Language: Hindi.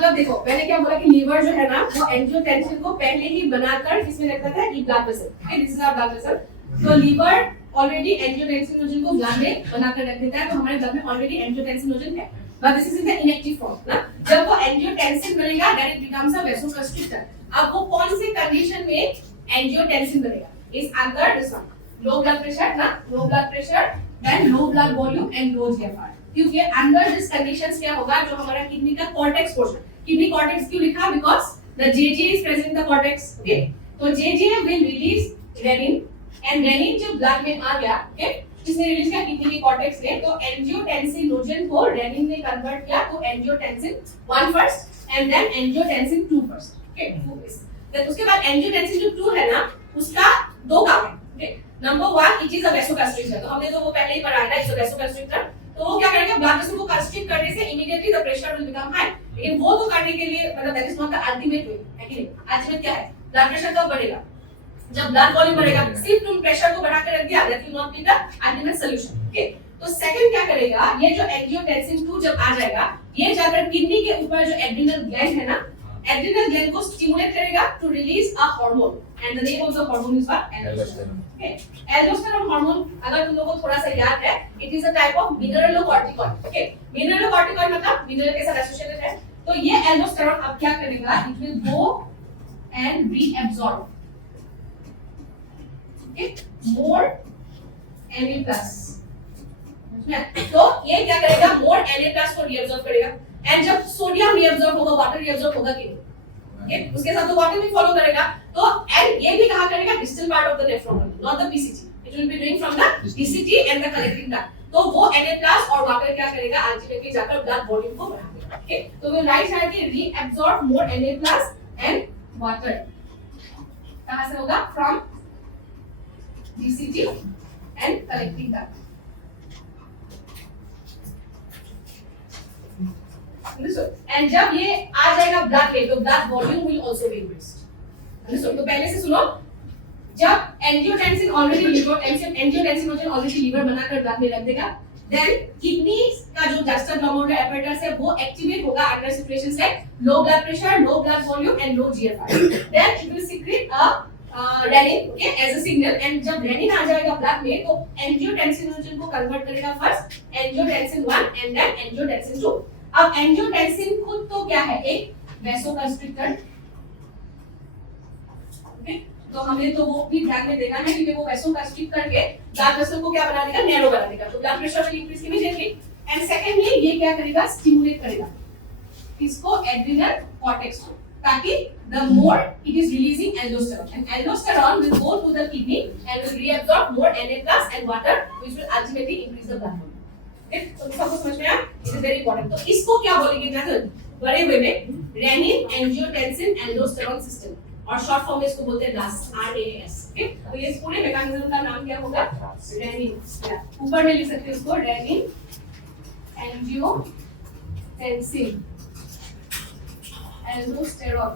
मतलब देखो मैंने क्या बोला कि लीवर जो है ना वो एंजियोटेंसिन को पहले ही बनाकर किसमें रखता था कि blood vessel, okay this is our blood vessel. तो लीवर ऑलरेडी एंजियोटेंसिनोजन को ब्लड में बनाकर रख देता है, तो हमारे ब्लड में ऑलरेडी एंजियोटेंसिनोजन है, but this is in the inactive form ना। जब वो एंजियोटेंसिन बनेगा then it becomes a vasoconstrictor. अब वो कौन से कंडीशन में एंजियोटेंसिन बनेगा, is under this one, low blood pressure ना, low blood pressure then low blood volume and low GFR. क्योंकि अंडर दिस कंडीशंस क्या होगा, जो हमारा किडनी का कॉर्टेक्स पोर्शन, किडनी कॉर्टेक्स क्यों लिखा, because the JJ is present in the cortex, okay. तो JJ will release renin and renin जब ब्लड में आ गया, ओके, किसने रिलीज किया, किडनी के कॉर्टेक्स ने, तो एंजियोटेंसिनोजन को रेनिन ने कन्वर्ट किया तो angiotensin 1 first and then angiotensin 2 first, okay. Then उसके बाद एंजियोटेंसिन जो 2 है ना उसका दो काम है, okay. Number 1 it is a vasoconstrictor, तो हमने तो वो पहले ही पढ़ा है, इट्स अ वेसोकंस्ट्रिक्टर। तो वो क्या करेगा, ब्लड वेसल को कंस्ट्रिक्ट करने से immediately the pressure will become high, लेकिन वो तो करने के लिए मतलब that is not the ultimate way, है कि नहीं। अल्टीमेट क्या है, ब्लड प्रेशर कब बढ़ेगा, जब ब्लड वॉल्यूम बढ़ेगा। सिर्फ तुम प्रेशर को बढ़ा के रख दिया that will not be the ultimate solution, okay. तो सेकंड क्या करेगा, ये जो एंजियोटेंसिन 2 जब आ जाएगा ये जाकर किडनी के ऊपर जो एड्रिनल ग्लैंड है ना, एड्रिनल ग्लैंड को स्टिमुलेट करेगा to release a hormone and the name of the hormone is what, aldosterone, okay. Aldosterone hormone अगर तुम लोगों को थोड़ा सा याद है, it is a type of mineralocorticoid, okay. Mineralocorticoid मतलब मिनरल के साथ एसोसिएटेड है। तो ये एल्डोस्टेरोन अब क्या करेगा, it will go and reabsorb, okay, more Na plus. तो ये क्या करेगा, मोर Na प्लस को रीअब्सॉर्ब करेगा एंड जब सोडियम रीअब्सॉर्ब होगा वाटर रीअब्सॉर्ब होगा कि नहीं, ओके, उसके साथ तो वाटर भी फॉलो करेगा। तो एंड ये भी कहां करेगा, distal part of the nephron, not the PCT, it will be doing from the PCT and the collecting duct. तो वो Na प्लस और वाटर क्या करेगा, अल्टीमेटली जाकर ब्लड वॉल्यूम को बढ़ा देगा, ओके। तो वी राइट है कि reabsorb more Na plus and water कहां से होगा, from PCT and collecting duct. And जब ये आ जाएगा ब्लड में तो blood volume will also be increased. तो पहले से सुनो, जब angiotensin already liver angiotensinogen already liver बनाकर ब्लड में रख देगा, देन किडनी का जो जस्टर ग्लोमेरुलर एपरेटस है वो एक्टिवेट होगा under situations like low blood pressure, low blood volume and low GFR. Then it will secrete a renin, okay, as a signal. And जब रेनिन आ जाएगा ब्लड में तो एंजियोटेंसिनोजन को कन्वर्ट करेगा first angiotensin 1 and then angiotensin 2। अब एंजियोटेंसिन खुद तो क्या है, एक वेसोकंस्ट्रिक्टर, ओके। तो हमने तो वो भी ध्यान में देखा है क्योंकि वो वेसोकंस्ट्रिक्ट करके ब्लड वेसल को क्या बना देगा, नैरो बना देगा, तो blood pressure will increase immediately. And secondly ये क्या करेगा, स्टिमुलेट करेगा इसको एड्रिनल कॉर्टेक्स को, ताकि the more it is releasing aldosterone and aldosterone will go to the kidney and will reabsorb more Na plus and water which will ultimately increase the blood volume. तो सबको समझ में आया, इट इज वेरी इंपॉर्टेंट। तो इसको क्या बोलेंगे, जाकर बड़े वे में रेनिन एंजियोटेंसिन एल्डोस्टेरोन सिस्टम, और शॉर्ट फॉर्म में इसको बोलते हैं RAS, ओके। तो ये पूरे मैकेनिज्म का नाम क्या होगा, रेनिन। ऊपर में लिख सकते हैं इसको, रेनिन एंजियोटेंसिन एल्डोस्टेरोन